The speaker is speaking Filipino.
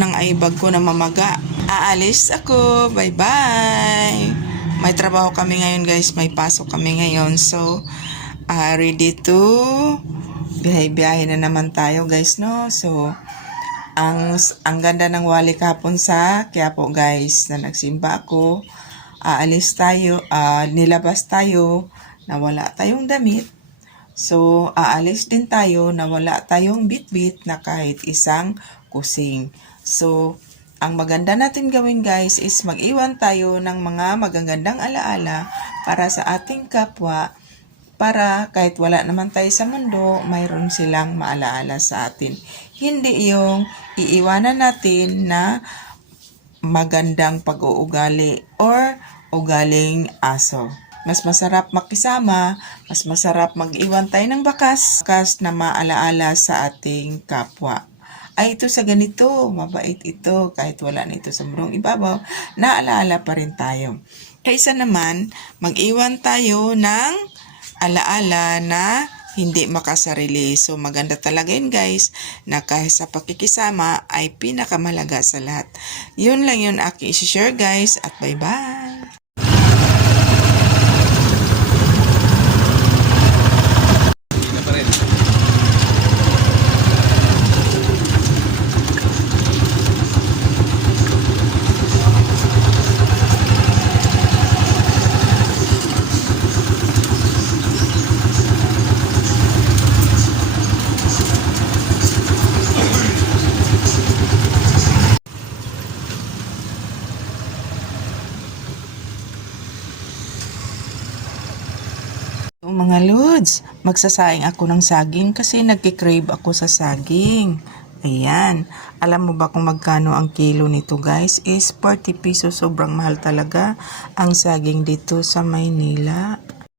ng eyebag ko na mamaga. Aalis ako. Bye-bye. May trabaho kami ngayon guys. May pasok kami ngayon. So, ready to biyahe-biyahe na naman tayo guys, no? So, ang ganda ng wali kahapon sa Quiapo guys, na nagsimba ako. Aalis tayo, nilabas tayo na wala tayong damit. So, aalis din tayo na wala tayong bitbit na kahit isang kusing. So, ang maganda natin gawin guys is mag-iwan tayo ng mga magagandang alaala para sa ating kapwa, para kahit wala naman tayo sa mundo, mayroon silang maalaala sa atin. Hindi yung iiwanan natin na magandang pag-uugali or ugaling aso. Mas masarap makisama, mas masarap mag-iwan tayo ng bakas na maalaala sa ating kapwa. Ay, ito sa ganito, mabait ito, kahit wala na ito sa murong ibabaw, naalaala pa rin tayo. Kaysa naman, mag-iwan tayo ng alaala na hindi makasarili. So, maganda talaga yun guys, na kahit sa pakikisama ay pinakamalaga sa lahat. Yun lang yun aking isi-share guys, at bye-bye! So, mga lods, magsasaing ako ng saging kasi nagkikrave ako sa saging. Ayan. Alam mo ba kung magkano ang kilo nito guys? Is 40 pesos. Sobrang mahal talaga ang saging dito sa Maynila.